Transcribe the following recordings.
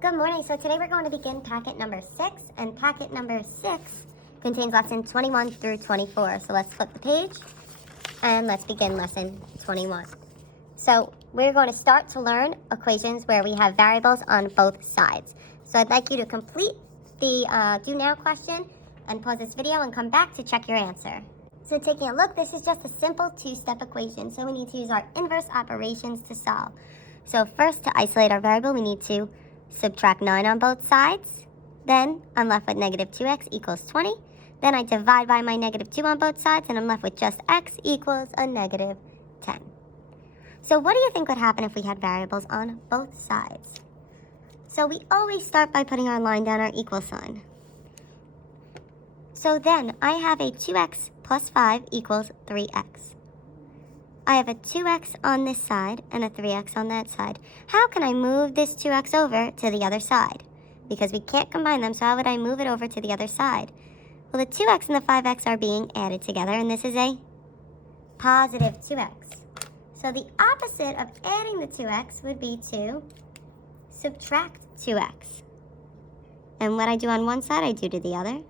Good morning. So today we're going to begin packet number 6, and packet number 6 contains lesson 21 through 24. So let's flip the page and let's begin lesson 21. So we're going to start to learn equations where we have variables on both sides. So I'd like you to complete the do now question and pause this video and come back to check your answer. So taking a look, this is just a simple two-step equation. So we need to use our inverse operations to solve. So first, to isolate our variable, we need to subtract 9 on both sides. Then I'm left with negative 2x equals 20. Then I divide by my negative 2 on both sides, and I'm left with just x equals a negative 10. So what do you think would happen if we had variables on both sides? So we always start by putting our line down our equal sign. So then I have a 2x plus 5 equals 3x. I have a 2x on this side and a 3x on that side. How can I move this 2x over to the other side? Because we can't combine them, so how would I move it over to the other side? Well, the 2x and the 5x are being added together, and this is a positive 2x. So the opposite of adding the 2x would be to subtract 2x. And what I do on one side, I do to the other.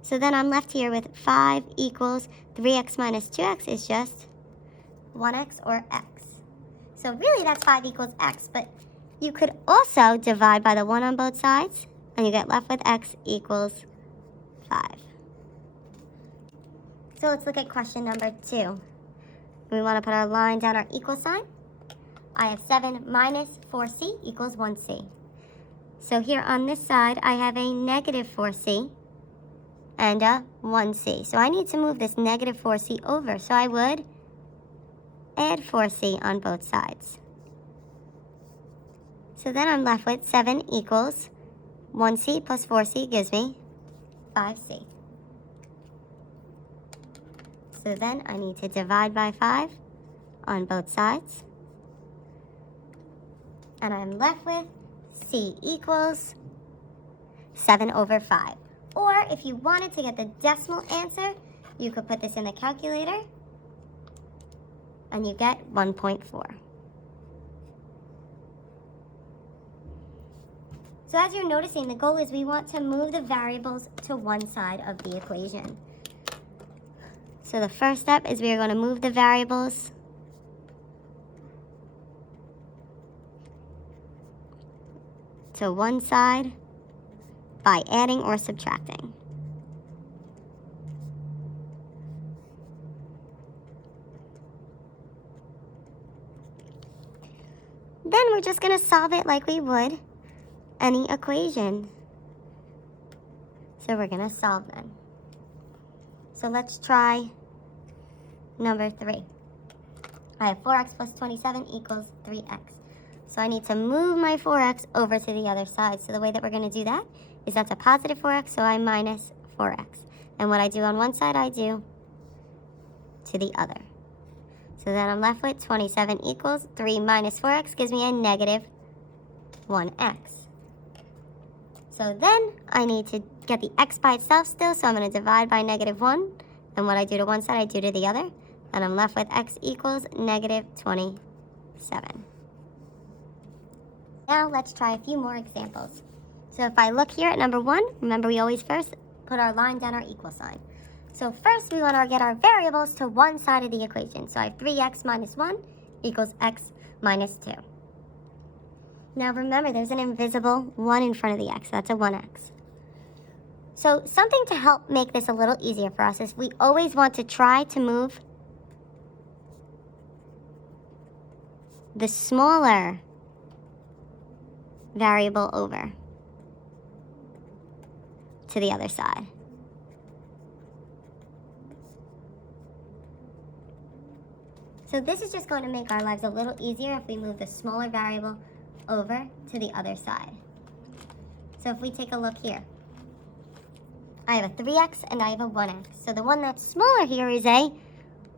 So then I'm left here with 5 equals 3x minus 2x is just 1x or x. So really that's 5 equals x, but you could also divide by the 1 on both sides, and you get left with x equals 5. So let's look at question number 2. We want to put our line down our equal sign. I have 7 minus 4c equals 1c. So here on this side, I have a negative 4c. And a 1c. So I need to move this negative 4c over. So I would add 4c on both sides. So then I'm left with 7 equals 1c plus 4c gives me 5c. So then I need to divide by 5 on both sides. And I'm left with c equals 7 over 5. Or if you wanted to get the decimal answer, you could put this in the calculator and you get 1.4. So as you're noticing, the goal is we want to move the variables to one side of the equation. So the first step is we are going to move the variables to one side by adding or subtracting. Then we're just going to solve it like we would any equation. So we're going to solve them. So let's try number 3. I have 4x plus 27 equals 3x. So I need to move my 4x over to the other side. So the way that we're going to do that is that's a positive 4x, so I minus 4x. And what I do on one side, I do to the other. So then I'm left with 27 equals 3 minus 4x gives me a negative 1x. So then I need to get the x by itself still, so I'm going to divide by negative 1. And what I do to one side, I do to the other. And I'm left with x equals negative 27. Now let's try a few more examples. So if I look here at number 1, remember we always first put our line down our equal sign. So first we want to get our variables to one side of the equation. So I have 3x minus 1 equals x minus 2. Now remember there's an invisible 1 in front of the x, so that's a 1x. So something to help make this a little easier for us is we always want to try to move the smaller variable over to the other side. So this is just going to make our lives a little easier if we move the smaller variable over to the other side. So if we take a look here, I have a 3x and I have a 1x. So the one that's smaller here is a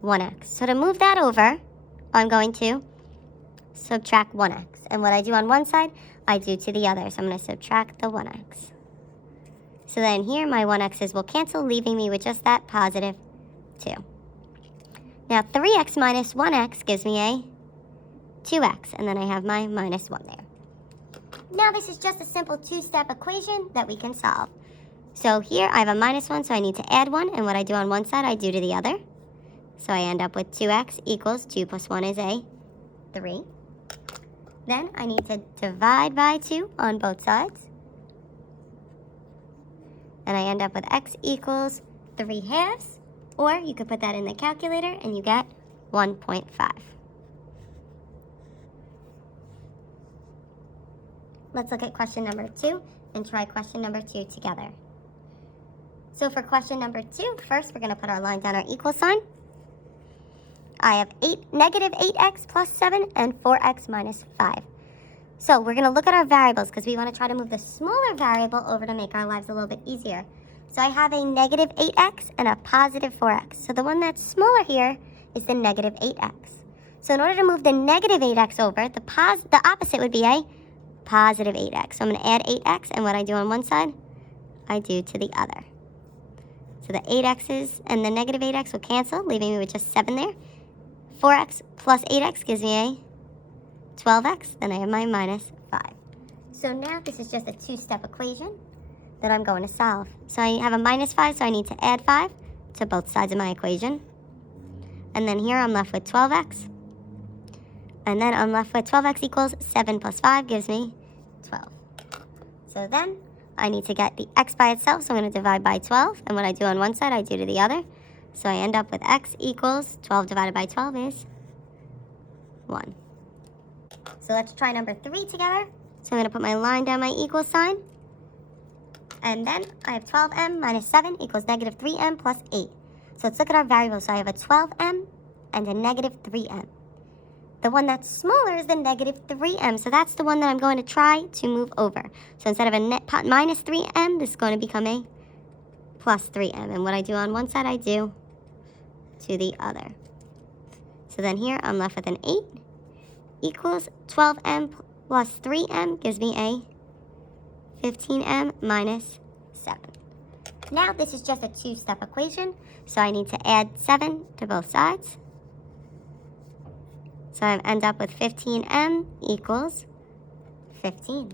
1x. So to move that over, I'm going to subtract 1x. And what I do on one side, I do to the other. So I'm going to subtract the 1x. So then here my 1x's will cancel, leaving me with just that positive 2. Now 3x minus 1x gives me a 2x, and then I have my minus 1 there. Now this is just a simple two-step equation that we can solve. So here I have a minus 1, so I need to add 1, and what I do on one side, I do to the other. So I end up with 2x equals 2 plus 1 is 3. Then I need to divide by 2 on both sides. And I end up with x equals 3/2, or you could put that in the calculator and you get 1.5. Let's look at question number 2 and try question number 2 together. So for question number 2, first we're going to put our line down our equal sign. I have negative 8x plus 7 and 4x minus 5. So we're going to look at our variables because we want to try to move the smaller variable over to make our lives a little bit easier. So I have a negative 8x and a positive 4x. So the one that's smaller here is the negative 8x. So in order to move the negative 8x over, the opposite would be a positive 8x. So I'm going to add 8x, and what I do on one side, I do to the other. So the 8x's and the negative 8x will cancel, leaving me with just 7 there. 4x plus 8x gives me a 12x, then I have my minus 5. So now this is just a two-step equation that I'm going to solve. So I have a minus 5, so I need to add 5 to both sides of my equation. And then here I'm left with 12x. And then I'm left with 12x equals 7 plus 5 gives me 12. So then I need to get the x by itself, so I'm going to divide by 12. And what I do on one side, I do to the other. So I end up with x equals 12 divided by 12 is 1. So let's try number 3 together. So I'm going to put my line down my equal sign. And then I have 12m minus 7 equals negative 3m plus 8. So let's look at our variables. So I have a 12m and a negative 3m. The one that's smaller is the negative 3m, so that's the one that I'm going to try to move over. So instead of a minus 3m, this is going to become a plus 3m. And what I do on one side, I do to the other. So then here, I'm left with an 8 equals 12m plus 3m gives me a 15m minus 7. Now, this is just a two-step equation, so I need to add 7 to both sides. So I end up with 15m equals 15.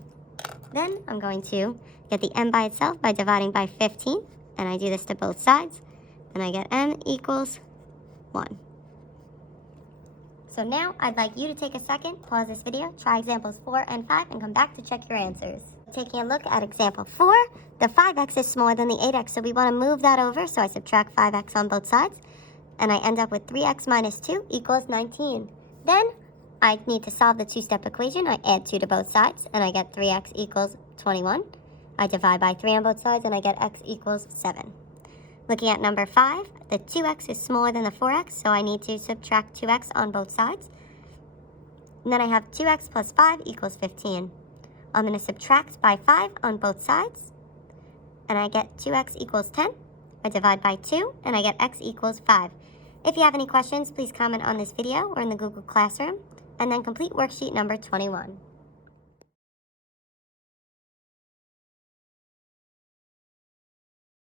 Then I'm going to get the m by itself by dividing by 15. And I do this to both sides. And I get m equals 1. So now I'd like you to take a second, pause this video, try examples 4 and 5, and come back to check your answers. Taking a look at example 4, the 5x is smaller than the 8x, so we want to move that over. So I subtract 5x on both sides. And I end up with 3x minus 2 equals 19. Then I need to solve the two-step equation. I add 2 to both sides, and I get 3x equals 21. I divide by 3 on both sides, and I get x equals 7. Looking at number 5, the 2x is smaller than the 4x, so I need to subtract 2x on both sides. And then I have 2x plus 5 equals 15. I'm going to subtract by 5 on both sides, and I get 2x equals 10. I divide by 2, and I get x equals 5. If you have any questions, please comment on this video or in the Google Classroom, and then complete worksheet number 21.